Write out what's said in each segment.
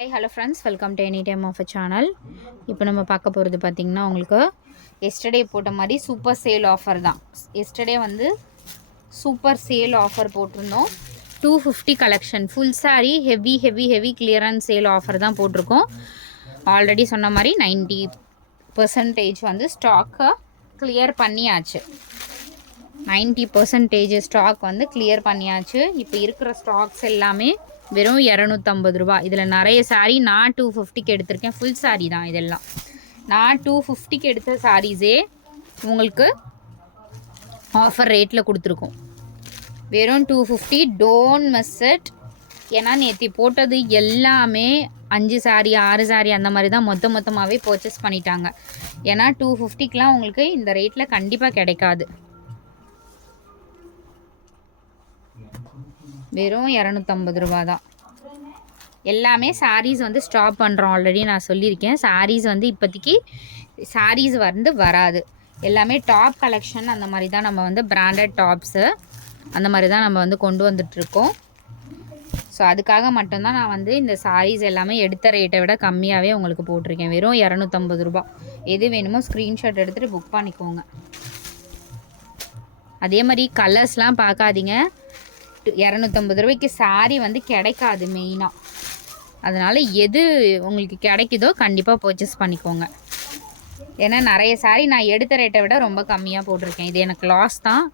Hi hello friends, welcome to any time of a channel. இப்போ நம்ம பார்க்க போகிறது பார்த்திங்கன்னா, உங்களுக்கு எஸ்டர்டே போட்ட மாதிரி சூப்பர் சேல் ஆஃபர் தான். எஸ்டர்டே வந்து சூப்பர் சேல் ஆஃபர் போட்டிருந்தோம். 250 collection full sari heavy clearance sale offer தான் போட்டிருக்கோம். ஆல்ரெடி சொன்ன மாதிரி 90% வந்து ஸ்டாக்கை கிளியர் பண்ணியாச்சு. 90% ஸ்டாக் வந்து கிளியர் பண்ணியாச்சு. இப்போ இருக்கிற ஸ்டாக்ஸ் எல்லாமே வெறும் 250 ரூபா. இதில் நிறைய சாரீ நான் 250க்கு எடுத்திருக்கேன். ஃபுல் சாரீ தான் இதெல்லாம். நான் 250க்கு எடுத்த சாரீஸே உங்களுக்கு ஆஃபர் ரேட்டில் கொடுத்துருக்கோம். வெறும் 250. Don't miss it. ஏன்னா நேற்று போட்டது எல்லாமே 5 சாரீ 6 சாரீ அந்த மாதிரி தான் மொத்தமாகவே பர்ச்சேஸ் பண்ணிட்டாங்க. ஏன்னா 250க்கெலாம் உங்களுக்கு இந்த ரேட்டில் கண்டிப்பாக கிடைக்காது. வெறும் 250 ரூபா தான். எல்லாமே சாரீஸ் வந்து ஸ்டாப் பண்ணுறோம். ஆல்ரெடி நான் சொல்லியிருக்கேன். சாரீஸ் வந்து இப்போதைக்கு சாரீஸ் வந்து வராது. எல்லாமே டாப் கலெக்ஷன் அந்த மாதிரி தான். நம்ம வந்து பிராண்டட் டாப்ஸு அந்த மாதிரி தான் நம்ம வந்து கொண்டு வந்துட்ருக்கோம். ஸோ அதுக்காக மட்டும்தான் நான் வந்து இந்த சாரீஸ் எல்லாமே எடுத்த ரேட்டை விட கம்மியாகவே உங்களுக்கு போட்டிருக்கேன். வெறும் 250 ரூபா. எது வேணுமோ ஸ்க்ரீன்ஷாட் எடுத்துகிட்டு புக் பண்ணிக்கோங்க. அதே மாதிரி கலர்ஸ்லாம் பார்க்காதீங்க. 250 ரூபாய்க்கு சாரீ வந்து கிடைக்காது மெயினாக. அதனால் எது உங்களுக்கு கிடைக்குதோ கண்டிப்பாக பர்ச்சேஸ் பண்ணிக்கோங்க. ஏன்னா நிறைய சாரீ நான் எடுத்த ரேட்டை விட ரொம்ப கம்மியாக போட்டிருக்கேன். இது எனக்கு லாஸ் தான்.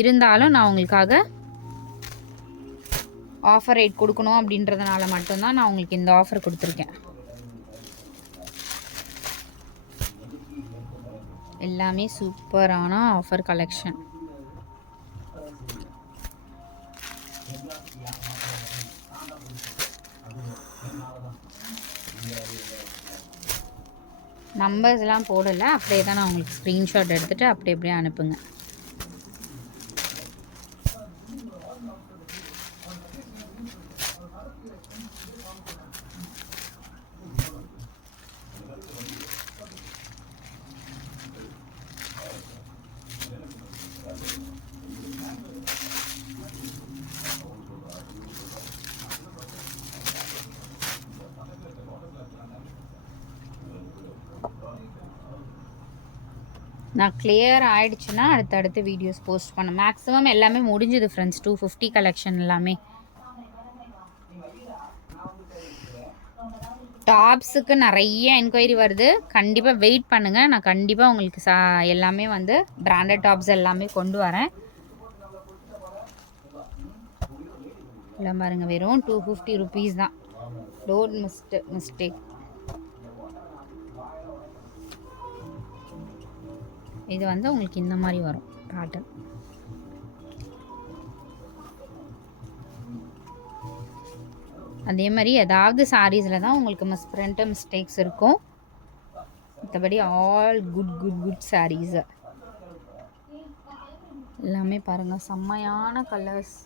இருந்தாலும் நான் உங்களுக்காக ஆஃபர் ரேட் கொடுக்கணும் அப்படின்றதுனால மட்டும்தான் நான் உங்களுக்கு இந்த ஆஃபர் கொடுத்துருக்கேன். எல்லாமே சூப்பரான ஆஃபர் கலெக்ஷன். நம்பர்ஸ்லாம் போடலை. அப்படியே தான் நான் உங்களுக்கு ஸ்க்ரீன்ஷாட் எடுத்துகிட்டு அப்படியே அனுப்புங்க. நான் கிளியர் ஆகிடுச்சுன்னா அடுத்தடுத்து வீடியோஸ் போஸ்ட் பண்ணேன். மேக்ஸிமம் எல்லாமே முடிஞ்சுது ஃப்ரெண்ட்ஸ். 250 கலெக்ஷன் எல்லாமே. டாப்ஸுக்கு நிறைய என்கொயரி வருது. கண்டிப்பாக வெயிட் பண்ணுங்கள். நான் கண்டிப்பாக உங்களுக்கு எல்லாமே வந்து பிராண்டட் டாப்ஸ் எல்லாமே கொண்டு வரேன். எல்லாம் பாருங்கள், வெறும் 250 ருபீஸ் தான். Don't mistake. இது வந்து உங்களுக்கு இந்த மாதிரி வரும் பேட்டர்ன். அதே மாதிரி ஏதாவது சாரீஸில் தான் உங்களுக்கு பிரிண்ட் மிஸ்டேக்ஸ் இருக்கும். மற்றபடி ஆல் குட் சாரீஸு எல்லாமே பாருங்கள். செம்மையான கலர்ஸ்.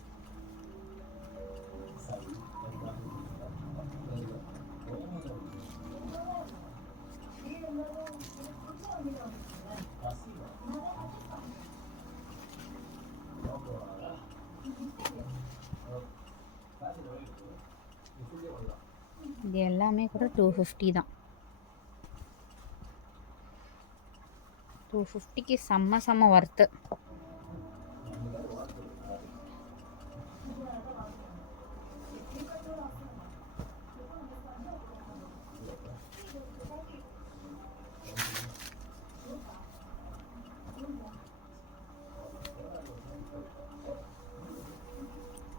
இது எல்லாமே கூட 250 தான். 250க்கு செம்ம ஒர்த்து.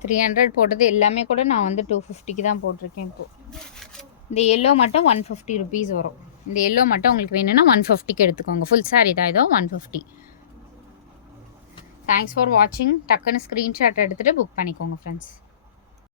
$300 போட்டது எல்லாமே கூட நான் வந்து 250க்கு தான் போட்டிருக்கேன். இப்போது இந்த எல்லோ மட்டும் 150 ருபீஸ் வரும். இந்த எல்லோ மட்டும் உங்களுக்கு வேணும்னா 150க்கு எடுத்துக்கோங்க. ஃபுல் சாரீ தான் இதோ 150. தேங்க்ஸ் ஃபார் வாட்சிங். டக்குன்னு ஸ்க்ரீன்ஷாட் எடுத்துகிட்டு புக் பண்ணிக்கோங்க ஃப்ரெண்ட்ஸ்.